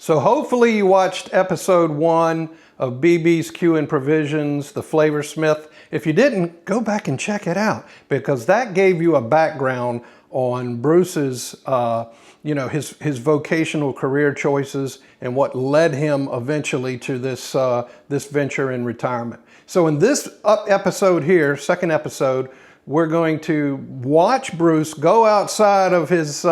So hopefully you watched episode 1 of BB's Q and Provisions, the Flavorsmith. If you didn't, go back and check it out, because that gave you a background on Bruce's, his vocational career choices and what led him eventually to this venture in retirement. So in this episode here, second episode, we're going to watch Bruce go outside of his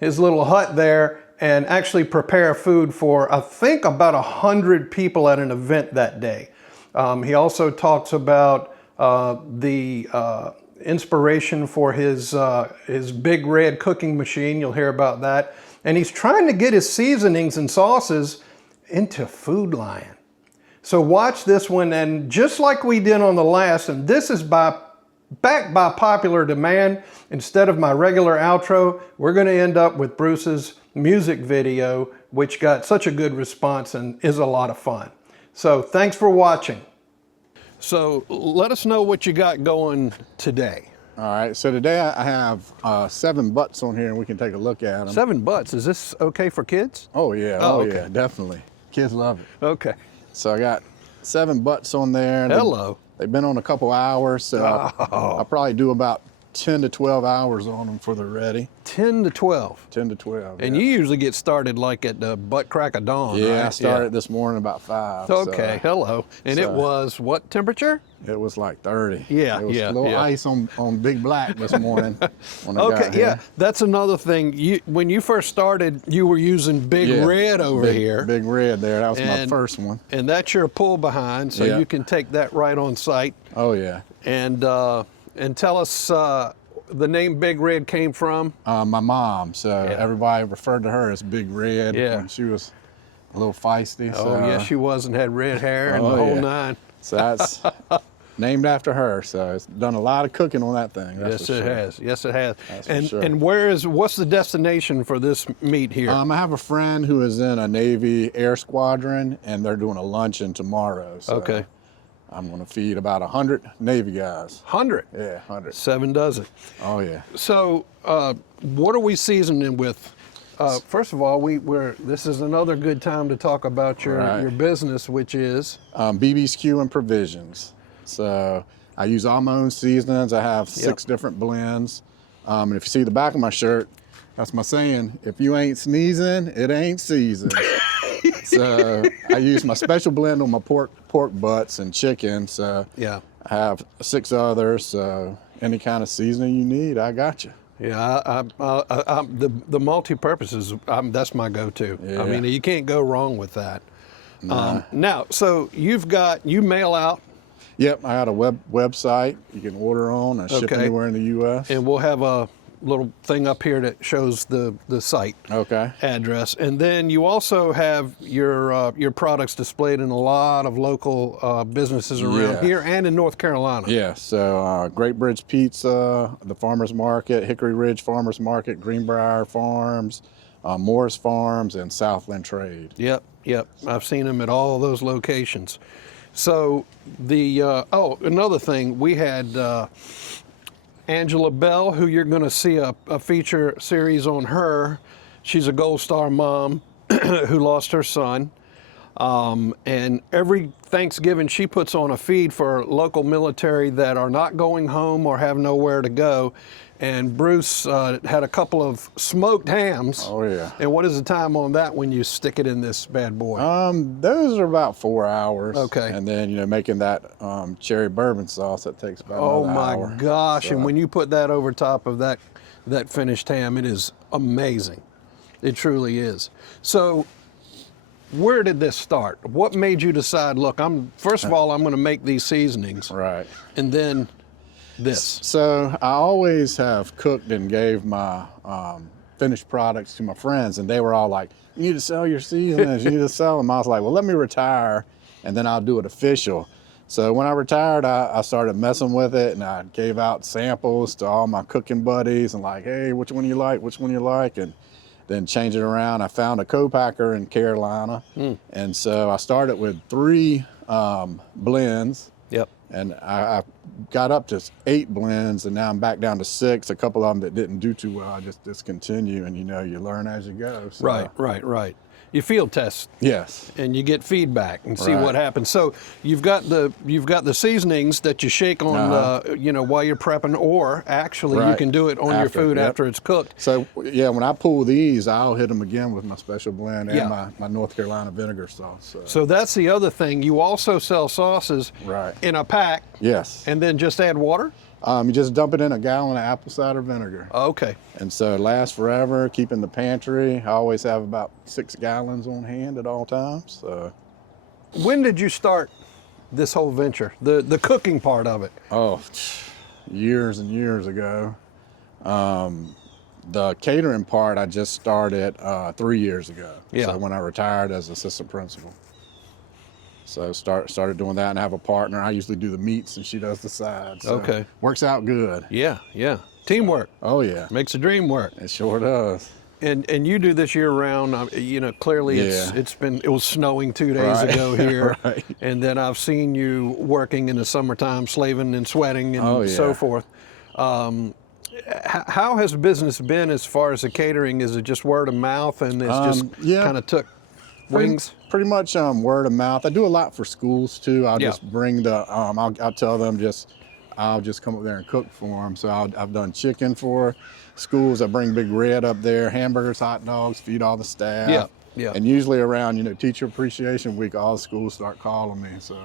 little hut there and actually prepare food for, I think, about 100 people at an event that day. He also talks about the inspiration for his Big Red cooking machine. You'll hear about that. And he's trying to get his seasonings and sauces into Food Lion. So watch this one, and just like we did on the last, and this is backed by popular demand, instead of my regular outro, we're going to end up with Bruce's music video, which got such a good response and is a lot of fun. So thanks for watching. So let us know what you got going today. All right, so today I have 7 butts on here and we can take a look at them. 7 butts, is this okay for kids? Oh yeah, okay. Yeah, definitely. Kids love it. Okay. So I got 7 butts on there. Hello. They've been on a couple hours, so I'll probably do about 10 to 12 hours on them before they're ready. 10 to 12? 10 to 12, And yeah. you usually get started like at the butt crack of dawn, Yeah, right? I started this morning about 5. Okay, so, hello. And it was what temperature? It was like 30. Yeah, it was yeah, a little yeah. ice on Big Black this morning when I got Okay, here. yeah, that's another thing. When you first started, you were using Big Red over here. Big Red there, that was my first one. And that's your pull behind, so you can take that right on site. Oh yeah. And tell us the name Big Red came from? My mom, so everybody referred to her as Big Red. Yeah. She was a little feisty. Oh, so, yes, she was, and had red hair and the whole nine. So that's named after her. So it's done a lot of cooking on that thing. That's Yes, it sure. has. Yes, it has. That's and for sure. and what's the destination for this meet here? I have a friend who is in a Navy Air Squadron, and they're doing a luncheon tomorrow. So okay. I'm going to feed about 100 Navy guys. 100? Yeah, 100. 7 dozen. Oh yeah. So what are we seasoning with? First of all, this is another good time to talk about your business, which is? BB's Q and Provisions. So I use all my own seasonings. I have 6 different blends. And if you see the back of my shirt, that's my saying, if you ain't sneezing, it ain't seasoned. So I use my special blend on my pork butts and chicken. So I have 6 others. So any kind of seasoning you need, I got you. Yeah, the multi-purpose is, that's my go-to. Yeah. I mean, you can't go wrong with that. Nah. Now, so you mail out. Yep, I got a website you can order on and ship anywhere in the U.S. And we'll have a little thing up here that shows the site address. And then you also have your products displayed in a lot of local businesses around here and in North Carolina. Yeah, so Great Bridge Pizza, the Farmers Market, Hickory Ridge Farmers Market, Greenbrier Farms, Morris Farms, and Southland Trade. Yep. I've seen them at all those locations. So another thing, we had Angela Bell, who you're going to see a feature series on her. She's a Gold Star mom who lost her son. And every Thanksgiving she puts on a feed for local military that are not going home or have nowhere to go. And Bruce had a couple of smoked hams. Oh yeah. And what is the time on that when you stick it in this bad boy? Those are about 4 hours. Okay. And then making that cherry bourbon sauce, that takes about another hour. Oh my gosh! So. And when you put that over top of that finished ham, it is amazing. It truly is. So, where did this start? What made you decide? Look, first of all, I'm going to make these seasonings. Right. And then this. So I always have cooked and gave my finished products to my friends, and they were all like, "You need to sell your seasonings. You need to sell them." I was like, "Well, let me retire, and then I'll do it official." So when I retired, I started messing with it, and I gave out samples to all my cooking buddies, and like, "Hey, which one you like? Which one you like?" And then change it around. I found a co-packer in Carolina, and so I started with 3 blends. Yep. And I got up to 8 blends, and now I'm back down to 6. A couple of them that didn't do too well, I just discontinue, and you learn as you go. So. Right. you field test. Yes. And you get feedback and see Right. what happens. So you've got the seasonings that you shake on, you know, while you're prepping, or actually you Right. can do it on your After, food yep. after it's cooked. So yeah, when I pull these, I'll hit them again with my special blend and Yeah. my North Carolina vinegar sauce. So that's the other thing. You also sell sauces Right. in a pack. Yes. And then just add water? You just dump it in a gallon of apple cider vinegar. Okay. And so it lasts forever, keep in the pantry. I always have about 6 gallons on hand at all times. So. When did you start this whole venture, the cooking part of it? Oh, years and years ago. The catering part I just started 3 years ago. Yeah. So when I retired as assistant principal. So started doing that, and I have a partner. I usually do the meats and she does the sides. So Okay. works out good. Yeah, yeah. Teamwork Oh yeah. makes the dream work. It sure does. And you do this year round. You know, clearly Yeah. it was snowing 2 days Right. ago here, Right. and then I've seen you working in the summertime, slaving and sweating and Oh, yeah. so forth. How has business been as far as the catering? Is it just word of mouth, and it's just yeah. kind of took wings? Pretty much word of mouth. I do a lot for schools too. I'll Yeah. just bring the, I'll tell them I'll just come up there and cook for them. So I've done chicken for schools. I bring Big Red up there, hamburgers, hot dogs, feed all the staff. Yeah, yeah. And usually around, you know, Teacher Appreciation Week, all the schools start calling me. So.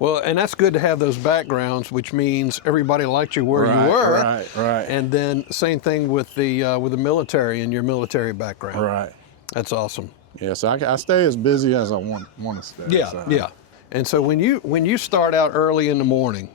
Well, and that's good to have those backgrounds, which means everybody liked you where you were. Right. And then same thing with the military and your military background. Right. That's awesome. Yeah, so I stay as busy as I want to stay. Yeah, so. yeah. And so when you start out early in the morning,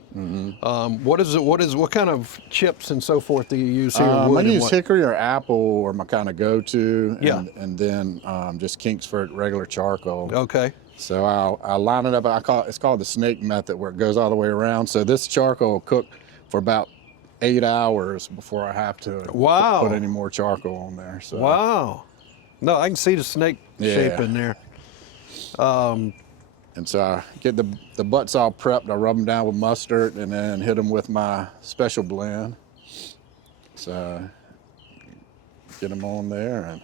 what kind of chips and so forth do you use here? I Wood and use what? hickory or apple or my kind of go-to, Yeah. and then just Kingsford regular charcoal. Okay. So I'll line it up. It's called the snake method, where it goes all the way around. So this charcoal will cook for about 8 hours before I have to Wow. put any more charcoal on there. So. Wow. No, I can see the snake shape in there. And so I get the BUTTS all prepped. I rub them down with mustard and then hit them with my special blend. So get them on there,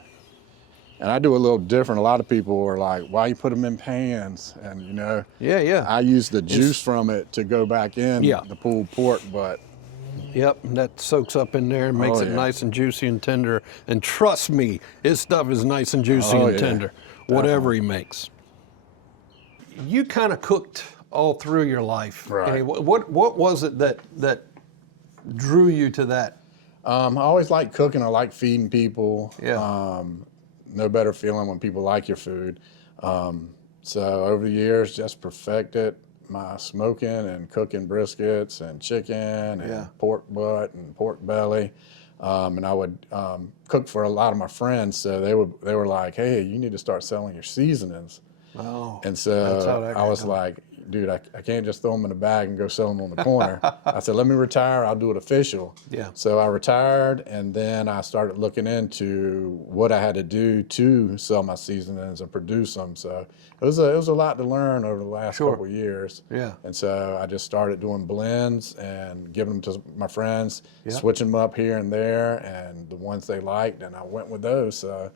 and I do a little different. A lot of people are like, "Why you put them in pans?" And you know, Yeah. I use the juice from it to go back in the pulled pork, but Yep, and that soaks up in there and makes it yeah. nice and juicy and tender. And trust me, his stuff is nice and juicy and yeah. tender, whatever he makes. You kind of cooked all through your life. Right. What was it that drew you to that? I always like cooking. I like feeding people. Yeah. No better feeling when people like your food. So over the years, just perfected my smoking and cooking briskets and chicken and pork butt and pork belly. And I would cook for a lot of my friends. So they were like, "Hey, you need to start selling your seasonings." Oh, And that's how so that I got was going. like, dude, I can't just throw them in a bag and go sell them on the corner. I said, let me retire, I'll do it official. Yeah. So I retired, and then I started looking into what I had to do to sell my seasonings and produce them. So it was a lot to learn over the last couple of years. Yeah. And so I just started doing blends and giving them to my friends, switching them up here and there, and the ones they liked, and I went with those. So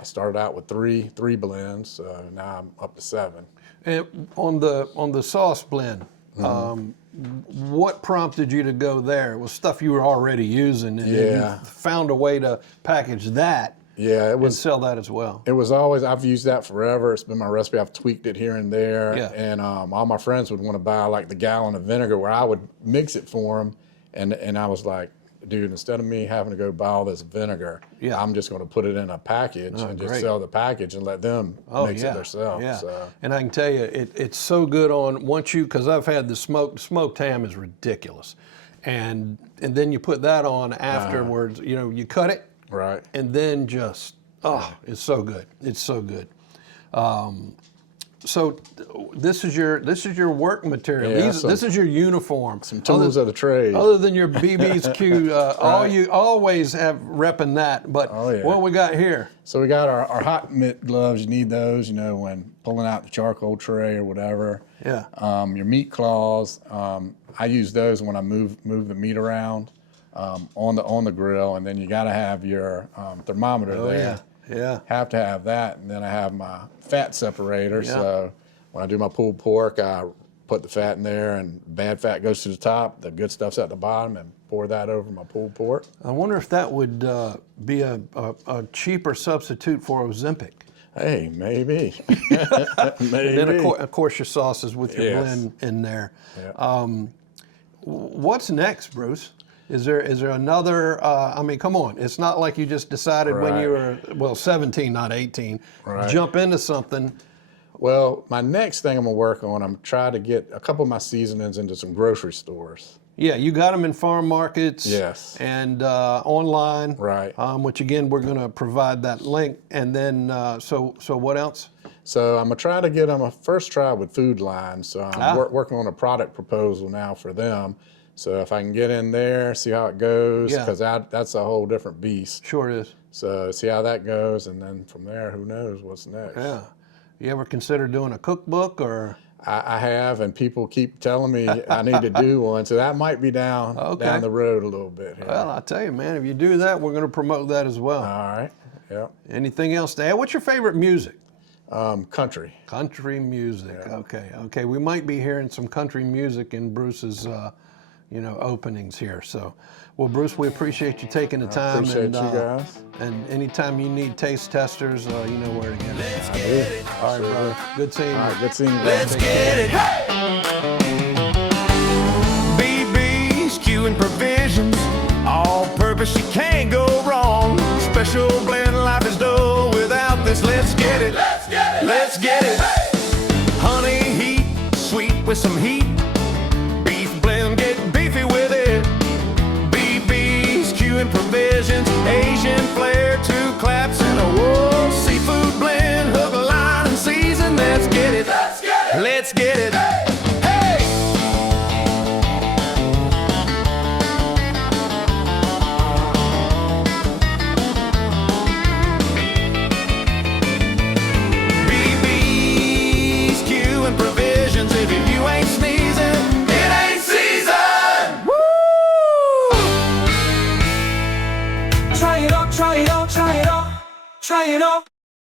I started out with three blends, so now I'm up to 7. And on the sauce blend, what prompted you to go there? It was stuff you were already using, and you found a way to package that. Yeah, it was. And sell that as well. It was always. I've used that forever. It's been my recipe. I've tweaked it here and there. Yeah. And all my friends would want to buy like the gallon of vinegar, where I would mix it for them, and I was like, dude, instead of me having to go buy all this vinegar, I'm just going to put it in a package and just sell the package and let them mix it themselves. Yeah. So. And I can tell you, it's so good on because I've had the smoked ham is ridiculous, and then you put that on afterwards. You know, you cut it, Right. and then just it's so good. It's so good. So this is your work material. Yeah, This is your uniform. Some tools of the trade. Other than your BBQ, you always have repping that. But what we got here? So we got our hot mitt gloves. You need those, you know, when pulling out the charcoal tray or whatever. Yeah. Your meat claws. I use those when I move the meat around on the grill, and then you got to have your thermometer there. Yeah. Have to have that. And then I have my fat separator. Yeah. So when I do my pulled pork, I put the fat in there, and bad fat goes to the top. The good stuff's at the bottom, and pour that over my pulled pork. I wonder if that would be a cheaper substitute for Ozempic. Hey, maybe. Maybe. And then, of course, your sauces with your Yes. blend in there. Yeah. What's next, Bruce? Is there another, I mean, come on. It's not like you just decided when you were, well, 17, not 18, Right. jump into something. Well, my next thing I'm going to work on, I'm trying to get a couple of my seasonings into some grocery stores. Yeah, you got them in farm markets. Yes. And online. Right. Which, again, we're going to provide that link. And then, so what else? So I'm going to try to get them a first try with Food Line. So I'm working on a product proposal now for them. So if I can get in there, see how it goes, because that's a whole different beast. Sure is. So see how that goes, and then from there, who knows what's next. Yeah. You ever consider doing a cookbook or? I have, and people keep telling me I need to do one. So that might be down the road a little bit here. Well, I tell you, man, if you do that, we're going to promote that as well. All right. Yeah. Anything else to add? What's your favorite music? Country. Country music. Yeah. Okay. We might be hearing some country music in Bruce's, openings here. So, well, Bruce, we appreciate you taking the time. Appreciate and, you guys. And anytime you need taste testers, you know where to get them. Let's get it. All right, brother. Good seeing you. All right, good seeing you guys. Let's get it. BB's Q and provisions. All purpose, you can't go wrong. Special blend, life is dull without this. Let's get it. Let's get it. Let's get it. Honey heat, sweet with some heat. Beef blend, get beefy with it. BB's Q and provisions. Asian flair, 2 claps and a wool. Seafood blend, hook, line, and season. Let's get it. Let's get it. Let's get it. Hey! BB's Q and provisions. If you ain't sneezing, it ain't season. Woo! Try it out, try it out, try it out, try it out.